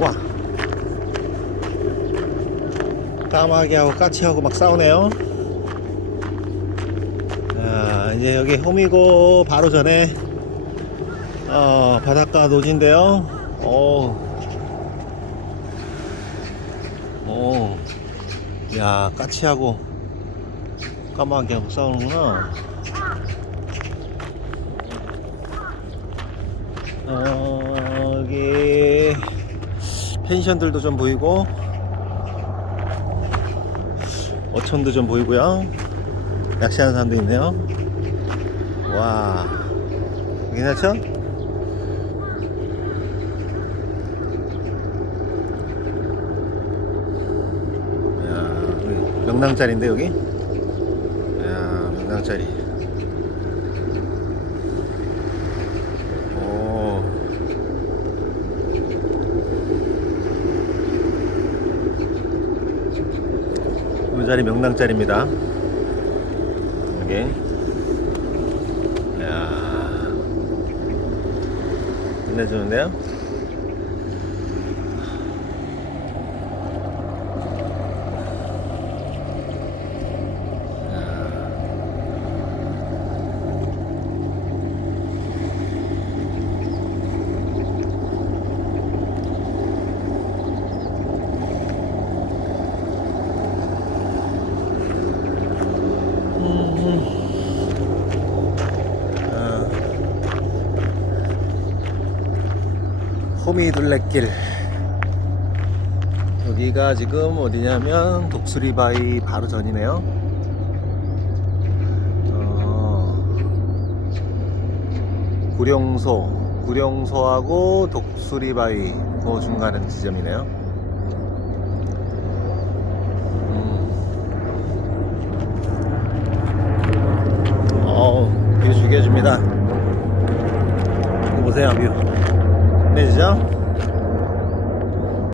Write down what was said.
와. 까마귀하고 까치하고 막 싸우네요. 자, 이제 여기 홈이고 바로 전에 어, 바닷가 노지인데요. 오. 오. 야, 까치하고 까마귀하고 싸우는구나. 어, 여기 펜션들도 좀 보이고 어촌도 좀 보이고요. 낚시하는 사람도 있네요. 와, 괜찮죠? 야, 여기? 야, 명랑자리. 이 자리 명랑자리입니다. 여기. 야 끝내주는데요? 호미 둘레길. 여기가 지금 어디냐면 독수리바위 바로 전이네요. 어, 구룡소 구룡소하고 독수리바위 그 중간에 지점이네요. 음. 어우 뷰 죽여줍니다. 보세요 뷰 내지죠?